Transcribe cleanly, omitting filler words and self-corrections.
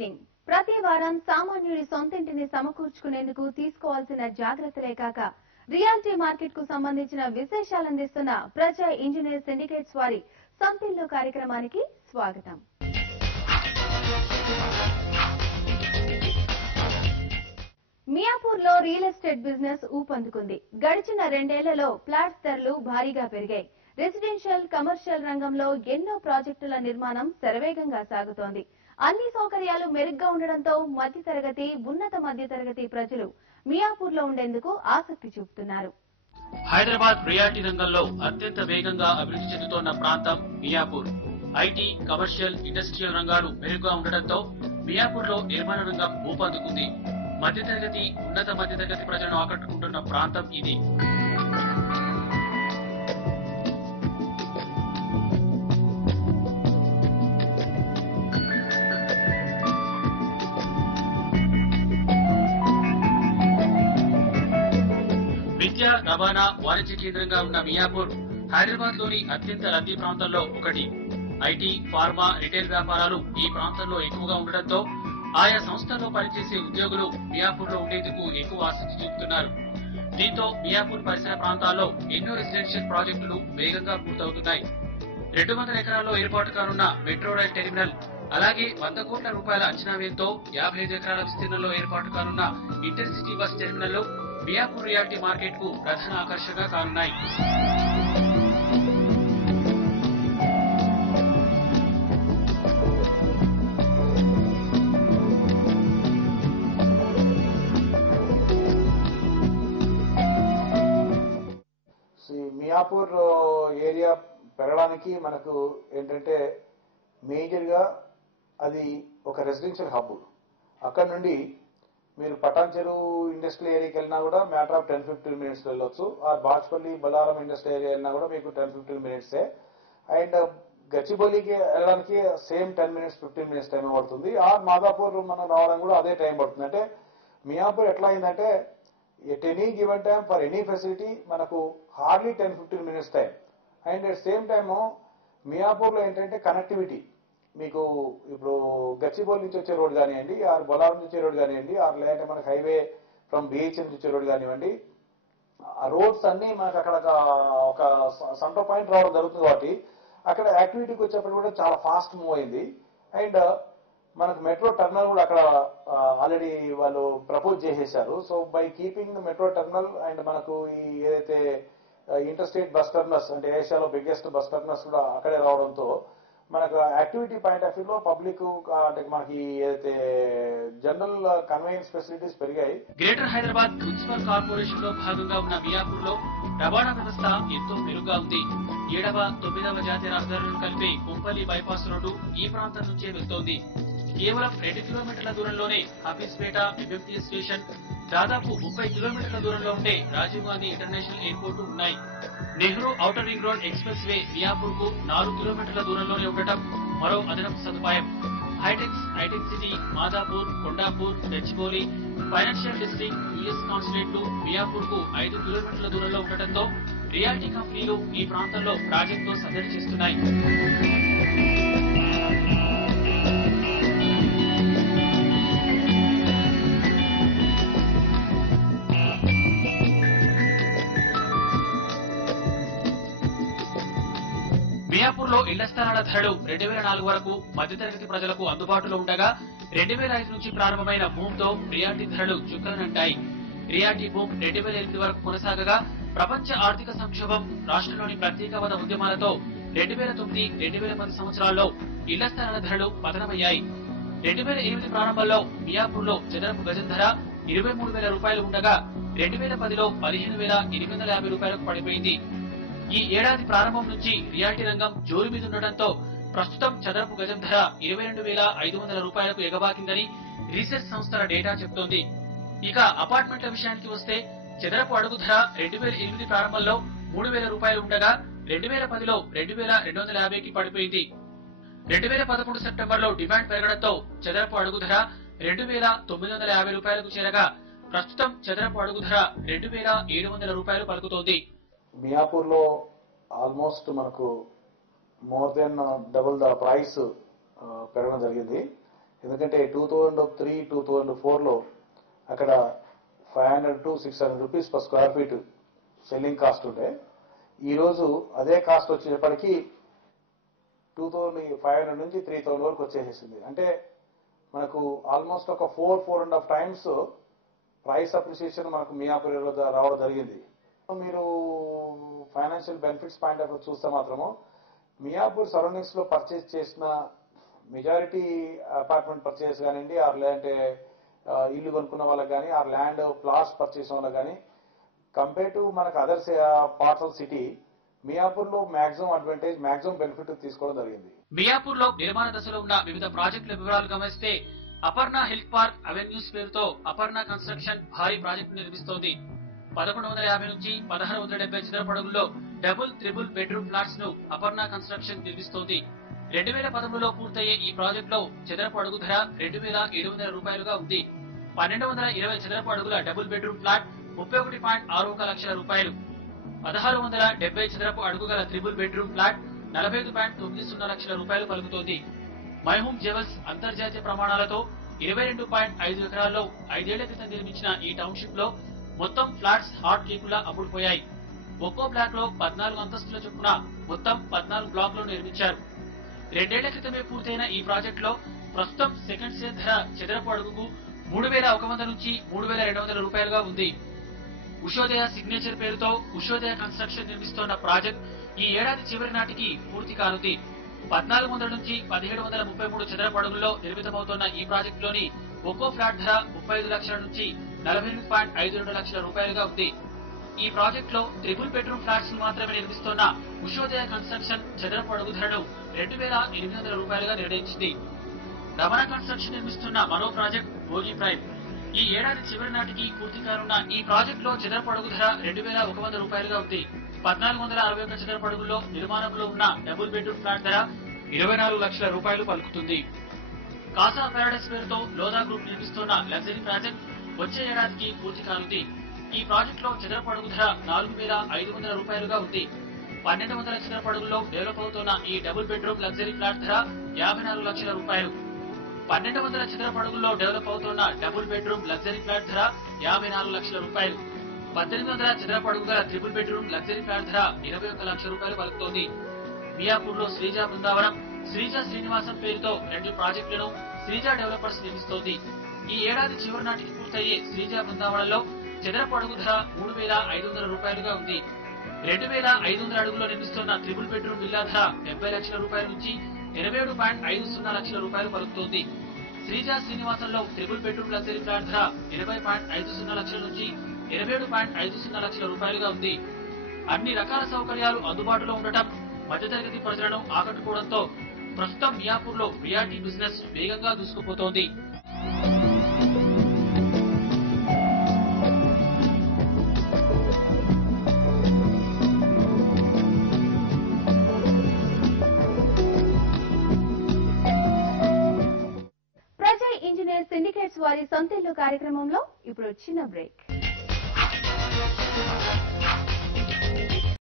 Evening ప్రతి వారం సామాన్యుడి సొంతింటిని సమకూర్చుకునేందుకు తీసుకోవాల్సిన జాగ్రత్తలే కాక రియాలిటీ మార్కెట్ కు సంబంధించిన విశేషాలు అందిస్తున్న ప్రజా ఇంజనీర్ సిండికేట్స్ వారి సొంతిల్లు కార్యక్రమానికి స్వాగతం. మియాపూర్ లో రియల్ ఎస్టేట్ బిజినెస్ ఊపందుకుంది. గడిచిన 2 ఏళ్లలో ఫ్లాట్స్ ధరలు భారీగా పెరిగాయి. రెసిడెన్షియల్, కమర్షియల్ రంగంలో ఎన్నో ప్రాజెక్టుల నిర్మాణం శరవేగంగా సాగుతోంది. అన్ని సౌకర్యాలు మెరుగ్గా ఉండడంతో మధ్యతరగతి, ఉన్నత మధ్యతరగతి ప్రజలు మియాపూర్ లో ఉండేందుకు ఆసక్తి చూపుతున్నారు. హైదరాబాద్ రియాలిటీ రంగంలో అత్యంత వేగంగా అభివృద్ధి చెందుతోన్న ప్రాంతం మియాపూర్. ఐటీ, కమర్షియల్, ఇండస్ట్రియల్ రంగాలు మెరుగ్గా ఉండడంతో మియాపూర్ లో నిర్మాణ రంగం ఊపందుకుంది. మధ్యతరగతి, ఉన్నత మధ్యతరగతి ప్రజలను ఆకట్టుకుంటున్న ప్రాంతం ఇది. విద్య, రవాణా, వాణిజ్య కేంద్రంగా ఉన్న మియాపూర్ హైదరాబాద్ లోని అత్యంత రద్దీ ప్రాంతాల్లో ఒకటి. ఐటీ, ఫార్మా, రిటైల్ వ్యాపారాలు ఈ ప్రాంతంలో ఎక్కువగా ఉండడంతో ఆయా సంస్థల్లో పనిచేసే ఉద్యోగులు మియాపూర్ లో ఉండేందుకు ఎక్కువ ఆసక్తి చూపుతున్నారు. దీంతో మియాపూర్ పరిసర ప్రాంతాల్లో ఎన్నో రెసిడెన్షియల్ ప్రాజెక్టులు వేగంగా పూర్తవుతున్నాయి. 200 ఎకరాల్లో ఏర్పాటు కానున్న మెట్రో రైల్ టెర్మినల్, అలాగే 100 కోట్ల రూపాయల అంచనా వ్యయంతో 55 ఎకరాల విస్తీర్ణంలో ఏర్పాటు కానున్న intercity bus terminal Miyapur reality market కు ప్రధాన ఆకర్షణగా కానున్నాయి. మియాపూర్ ఏరియా పెరగడానికి మనకు ఏంటంటే మేజర్ గా అది ఒక రెసిడెన్షియల్ హబ్. అక్కడ నుండి మీరు పటాన్ చెరువు ఇండస్ట్రియల్ ఏరియాకి వెళ్ళినా కూడా మ్యాటర్ ఆఫ్ 10-15 మినిట్స్ వెళ్ళొచ్చు. ఆ బాచ్పల్లి, బొల్లారం ఇండస్ట్రియల్ ఏరియా వెళ్ళినా కూడా మీకు 10-15 మినిట్సే. అండ్ గచ్చిబౌలికి వెళ్ళడానికి సేమ్ 10 మినిట్స్ 15 మినిట్స్ టైం పడుతుంది. ఆ మాదాపూర్ మనం రావడానికి కూడా అదే టైం పడుతుంది. అంటే మియాపూర్ ఎట్లా అయిందంటే at any given time for any facility మనకు hardly 10-15 minutes time. And at same time Miyapur లో ఏంటంటే కనెక్టివిటీ మీకు ఇప్పుడు గచ్చిబౌలి నుంచి వచ్చే రోడ్ కానివ్వండి, ఆర్ బొలారం నుంచి వచ్చే రోడ్ కానివ్వండి, ఆర్ లేదంటే మనకు హైవే ఫ్రమ్ బిహెచ్ఎల్ నుంచి వచ్చే రోడ్ కానివ్వండి, ఆ రోడ్స్ అన్ని మనకు అక్కడ ఒక సెంటర్ పాయింట్ రావడం జరుగుతుంది. కాబట్టి అక్కడ యాక్టివిటీకి వచ్చేప్పుడు కూడా చాలా ఫాస్ట్ మూవ్ అయింది. అండ్ మనకు మెట్రో టర్మినల్ కూడా అక్కడ ఆల్రెడీ వాళ్ళు ప్రపోజ్ చేసేశారు. So by keeping the metro terminal and మనకు ఈ ఏదైతే ఇంటర్ స్టేట్ బస్ టర్మినస్ అంటే ఏషియాలో బిగ్గెస్ట్ బస్ టర్మినస్ కూడా అక్కడే రావడంతో మనకు యాక్టివిటీ పాయింట్ ఆఫ్ వ్యూలో పబ్లిక్ అంటే మనకి ఏదైతే జనరల్ కన్వీనియన్స్ ఫెసిలిటీస్ పెరిగాయి. గ్రేటర్ హైదరాబాద్ మున్సిపల్ కార్పొరేషన్ లో భాగంగా ఉన్న మియాపూర్ లో రవాణా వ్యవస్థ ఎంతో మెరుగ్గా ఉంది. 7వ, 9వ జాతీయ రహదారులను కలిపే కుంపల్లి బైపాస్ రోడ్డు ఈ ప్రాంతం నుంచే వెళ్తోంది. కేవలం 2 కిలోమీటర్ల దూరంలోనే హఫీజ్పేట ఎంఎంటీఎస్ స్టేషన్, దాదాపు 30 కిలోమీటర్ల దూరంలో ఉండే రాజీవ్ గాంధీ ఇంటర్నేషనల్ ఎయిర్పోర్టు ఉన్నాయి. Nehru outer ring road expressway Miyapur కు 4 కిలోమీటర్ల దూరంలోనే ఉండటం మరో అదనపు సదుపాయం. హైటెక్ City, Madhapur, Kondapur, Gachibowli, financial district, US కాన్సులేట్లు మియాపూర్ కు 5 కిలోమీటర్ల దూరంలో ఉండటంతో రియాలిటీ కంపెనీలు ఈ ప్రాంతంలో ప్రాజెక్టుతో సందడి చేస్తున్నాయి. మియాపూర్ లో ఇళ్ల స్థలాల ధరలు 2004 వరకు మధ్యతరగతి ప్రజలకు అందుబాటులో ఉండగా 2005 నుంచి ప్రారంభమైన భూమ్ తో రియాలిటీ ధరలు చుక్కలనంటాయి. రియాలిటీ భూమ్ 2008 వరకు కొనసాగగా ప్రపంచ ఆర్థిక సంక్షోభం, రాష్ట్రంలోని ప్రత్యేకవాద ఉద్యమాలతో 2009-2010 సంవత్సరాల్లో ఇళ్ల స్థలాల ధరలు పతనమయ్యాయి. 2008 ప్రారంభంలో మియాపూర్ లో చదరపు గజం ధర 23,000 రూపాయలు ఉండగా 2010లో 15,850 రూపాయలకు పడిపోయింది. ఈ ఏడాది ప్రారంభం నుంచి రియాలిటీ రంగం జోరు మీద ఉండటంతో ప్రస్తుతం చదరపు గజం ధర 22,500 రూపాయలకు ఎగబాకిందని రీసెర్చ్ సంస్థల డేటా చెబుతోంది. ఇక అపార్ట్మెంట్ల విషయానికి వస్తే చదరపు అడుగు ధర 2008 ప్రారంభంలో 3,000 రూపాయలు ఉండగా 2010లో 2,250కి పడిపోయింది. 2011 సెప్టెంబర్లో డిమాండ్ పెరగడంతో చదరపు అడుగు ధర 2,950 రూపాయలకు చేరగా ప్రస్తుతం చదరపు అడుగు ధర 2,700 రూపాయలు పలుకుతోంది. మియాపూర్ లో ఆల్మోస్ట్ మనకు more than double the price పెరగడం జరిగింది. ఎందుకంటే 2003, 2004లో అక్కడ 500 to 600 rupees per square feet selling cost ఉంటే ఈరోజు అదే కాస్ట్ వచ్చేటప్పటికీ 2500 నుంచి 3000 వరకు వచ్చేసేసింది. అంటే మనకు ఆల్మోస్ట్ ఒక 4.5 టైమ్స్ ప్రైస్ అప్రిసియేషన్ మనకు మియాపూర్లో రావడం జరిగింది. మీరు ఫైనాన్షియల్ బెనిఫిట్స్ పాయింట్ ఆఫ్ చూస్తే మాత్రము మియాపూర్ సరౌండింగ్స్ లో పర్చేస్ చేసిన మెజారిటీ అపార్ట్మెంట్ పర్చేస్ కానివ్వండి, ఆర్ లేదంటే ఇల్లు కొనుక్కున్న వాళ్ళకి కానీ, ఆర్ ల్యాండ్ ప్లాట్స్ పర్చేస్ వాళ్ళకి కానీ, కంపేర్ టు మనకు other parts of city Miyapur లో మాక్సిమం అడ్వాంటేజ్, మాక్సిమం బెనిఫిట్ తీసుకోవడం జరిగింది. మియాపూర్ లో నిర్మాణ దశలో ఉన్న వివిధ ప్రాజెక్టుల వివరాలు గమనిస్తే అపర్ణ హిల్ పార్క్ అవెన్యూస్ పేరుతో అపర్ణ కన్స్ట్రక్షన్ భారీ ప్రాజెక్టు నిర్మిస్తోంది. 1150 నుంచి 1670 చదరపు అడుగుల్లో డబుల్, త్రిబుల్ బెడ్రూమ్ ఫ్లాట్స్ ను అపర్ణ కన్స్ట్రక్షన్ నిర్మిస్తోంది. 2013లో పూర్తయ్యే ఈ ప్రాజెక్టులో చదరపు అడుగు ధర 2700 రూపాయలుగా ఉంది. 1220 చదరపు అడుగుల డబుల్ బెడ్రూమ్ ఫ్లాట్ 31.61 లక్షల రూపాయలు. 1670 చదరపు అడుగు గల త్రిబుల్ బెడ్రూమ్ ఫ్లాట్ 45.90 లక్షల రూపాయలు పలుకుతోంది. మైహూమ్ జెవెల్స్ అంతర్జాతీయ ప్రమాణాలతో 22.5 ఎకరాల్లో 5 ఏళ్ల క్రితం నిర్మించిన ఈ టౌన్షిప్ లో మొత్తం ఫ్లాట్స్ హాట్ కేకులా అమ్ముడుపోయాయి. ఒక్కో బ్లాక్ లో 14 అంతస్తుల చొప్పున మొత్తం 14 బ్లాక్లు నిర్మించారు. 2 ఏళ్ల క్రితమే పూర్తయిన ఈ ప్రాజెక్టులో ప్రస్తుతం సెకండ్ షేర్ ధర చదరపు అడుగుకు 3100 నుంచి 3200 రూపాయలుగా ఉంది. ఉషోదయ సిగ్నేచర్ పేరుతో ఉషోదయ కన్స్ట్రక్షన్ నిర్మిస్తోన్న ప్రాజెక్ట్ ఈ ఏడాది చివరి నాటికి పూర్తి కానుంది. 1400 నుంచి 1733 చదరపు అడుగుల్లో నిర్మితమవుతోన్న ఈ ప్రాజెక్టులోని ఒక్కో ఫ్లాట్ ధర 35 లక్షల నుంచి 48.52 లక్షల రూపాయలుగా ఉంది. ఈ ప్రాజెక్టులో ట్రిపుల్ బెడ్రూమ్ ఫ్లాట్స్ ను మాత్రమే నిర్మిస్తోన్న ఉషోదయ కన్స్ట్రక్షన్ చదరపు అడుగు ధరను 2800 రూపాయలుగా నిర్ణయించింది. రమణ కన్స్ట్రక్షన్ నిర్మిస్తున్న మరో ప్రాజెక్ట్ భోగి ప్రైమ్. ఈ ఏడాది చివరి నాటికి పూర్తి కానున్న ఈ ప్రాజెక్టులో చదరపు అడుగు ధర 2100 రూపాయలుగా ఉంది. 1461 చదరపు అడుగుల్లో నిర్మాణంలో ఉన్న డబుల్ బెడ్రూమ్ ఫ్లాట్ ధర 24 లక్షల రూపాయలు పలుకుతుంది. కాసా ప్యారడైస్ పేరుతో లోదా గ్రూప్ నిర్మిస్తున్న లగ్జరీ ప్రాజెక్ట్ వచ్చే ఏడాదికి పూర్తి కానుంది. ఈ ప్రాజెక్టులో చదరపు అడుగు ధర 4500 రూపాయలుగా ఉంది. 1200 చదరపు అడుగుల్లో డెవలప్ అవుతున్న ఈ డబుల్ బెడ్రూమ్ లగ్జరీ ఫ్లాట్ ధర 54 లక్షల రూపాయలు. 1200 చదరపు అడుగుల్లో డెవలప్ అవుతున్న డబుల్ బెడ్రూమ్ లగ్జరీ ఫ్లాట్ ధర 54 లక్షల రూపాయలు. 1800 చదరపు అడుగు గల ట్రిపుల్ బెడ్రూమ్ లగ్జరీ ఫ్లాట్ ధర 21 లక్షల రూపాయలు పలుకుతోంది. మియాపూర్ లో శ్రీజ బృందావనం, శ్రీజ శ్రీనివాసం పేరుతో 2 ప్రాజెక్టులను శ్రీజ డెవలపర్స్ నిర్మిస్తోంది. ఈ ఏడాది చివరి నాటికి పూర్తయ్యే శ్రీజ బృందావనంలో చదరపు అడుగు ధర 3500 రూపాయలుగా ఉంది. 2500 అడుగులో నిర్మిస్తున్న ట్రిపుల్ బెడ్రూమ్ విల్లా ధర 70 లక్షల రూపాయల నుంచి 87.50 లక్షల రూపాయలు పలుకుతోంది. శ్రీజ శ్రీనివాసంలో ట్రిపుల్ బెడ్రూమ్ లగ్జరీ ఫ్లాట్ ధర 20.50 లక్షల నుంచి 27.50 లక్షల రూపాయలుగా ఉంది. అన్ని రకాల సౌకర్యాలు అందుబాటులో ఉండటం మధ్యతరగతి ప్రజలను ఆకట్టుకోవడంతో ప్రస్తుతం మియాపూర్ లో రియాలిటీ బిజినెస్ వేగంగా దూసుకుపోతోంది. ప్రజా ఇంజనీర్ సిండికేట్స్ వారి సొంతిల్లు కార్యక్రమంలో ఇప్పుడు చిన్న బ్రేక్.